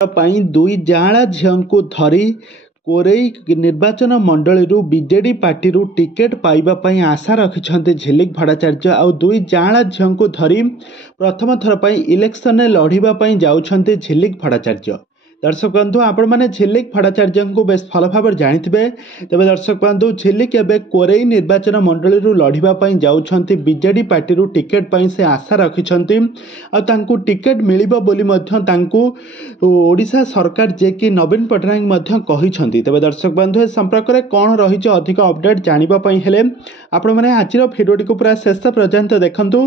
ପାଇଁ ଦୁଇ ଯାଆଁଳା ଝିଅଙ୍କୁ ଧରି କୋରେଇ ନିର୍ବାଚନ ମଣ୍ଡଳୀରୁ ବିଜେଡି ପାର୍ଟିରୁ ଟିକେଟ ପାଇବା ପାଇଁ ଆଶା ରଖିଛନ୍ତି ଝିଲିକ ଭଟ୍ଟାଚାର୍ଯ୍ୟ। ଆଉ ଦୁଇ ଯାଆଁଳା ଝିଅଙ୍କୁ ଧରି ପ୍ରଥମ ଥର ପାଇଁ ଇଲେକ୍ସନରେ ଲଢ଼ିବା ପାଇଁ ଯାଉଛନ୍ତି ଝିଲିକ ଭଟ୍ଟାଚାର୍ଯ୍ୟ। दर्शक बंधु आपण मैंने झिलिक भट्टाचार्य को बेस भल भाव जानी तेज दर्शक बंधु झिलिक एवं कोरेई निर्वाचन मंडली लड़ाई जाऊँगी बीजेडी पार्टी टिकेट पर से आशा रखिंट टिकेट मिल ओडिशा सरकार जे कि नवीन पट्टनायक तेज दर्शक बंधु ए संपर्क में कौन रही अधिक अपडेट जानापी हेले आपण मैंने आज भिडियो को पूरा शेष पर्यंत देखूँ।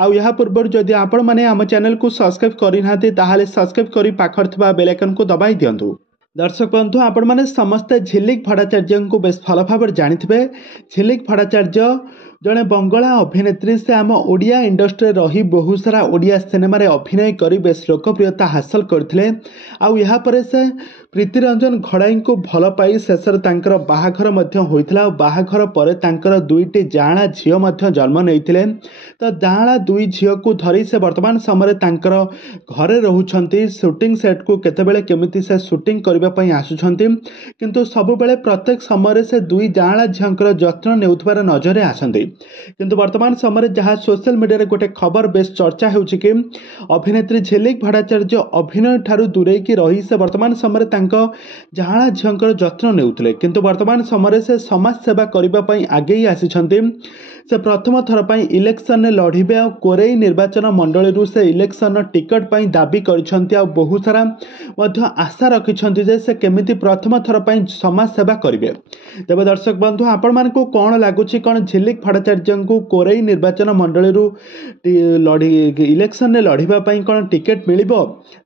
आ पूर्व जदि आपण मैंने आम चैनल को सब्सक्राइब करना सब्सक्राइब कर पाखर बेल आइकन को दबाई दिंतु। दर्शक बंधु आपण मैंने समस्ते झिलिक भट्टाचार्य को बेस भल भाव जानी झिलिक भट्टाचार्य जड़े बंगला अभिनेत्री से आम ओडिया इंडस्ट्री रही बहुत सारा ओडिया सिनेमा अभिनय कर बेस लोकप्रियता हासिल करते आउे से प्रीतिरंजन घड़ाई को भल पाई शेष बाहाघर होता बाहाघर पर दुईटी जाआँला झील जन्म नहीं तो जाआँला दुई झील को धरी से वर्तमान समय घरे रोचंती शूटिंग सेट को केतेबेले केमिति से शूटिंग करने आसुछंती किंतु सबुबेले प्रत्येक समय से दुई जाआँला झील जत्न नेउथबार नजर आसंती किंतु वर्तमान समय जहाँ सोशल मीडिया गोटे खबर बेस चर्चा होउछि कि अभिनेत्री झिलिक भट्टाचार्य अभिनय ठारू दूरेकी रही से वर्तमान समय जाआँला झील जत्न नेउथिले किंतु वर्तमान समय से समाज सेवा करने आगे आसिछंती से प्रथम थर पर इलेक्शन लड़े आ कोरेई निर्वाचन मंडली से इलेक्शन टिकट पर दाबी कर बहुत सारा आशा रखिंट से केमिति प्रथम थर पर समाज सेवा करेंगे। तेज दर्शक बंधु आपण मान कौन लगुच कौन झिलिक भट्टाचार्य को कोरेई निर्वाचन मंडली इलेक्शन लड़ाई कौन टिकेट मिल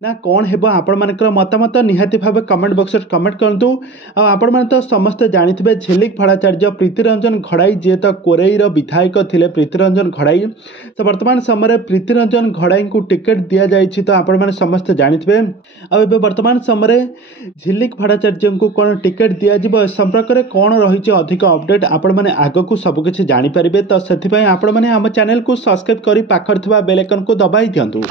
ना कौन हेबो आपण मानकर मतामत निहाती भाव कमेंट बॉक्स कमेंट करंतु। आपण माने तो समस्ते जानिथिबे झिलिक भट्टाचार्य प्रीतिरंजन घड़ाई जे तो कोरेईर विधायक थिले प्रीतिरंजन घड़ाई तो वर्तमान समय प्रीतिरंजन घड़ाई को टिकेट दि जाइछि तो आपण माने समस्ते जानिथिबे आ एबे वर्तमान समय झिलिक भट्टाचार्य को कौन टिकेट दि जाइबो संपर्क में कौन रही अधिक अपडेट आपण माने आग को सबकिछि जानि परिबे तो सेथिपई आपण माने हम चैनल को सब्सक्राइब करी पाखर थिबा बेल आइकन को दबाई दियंतु।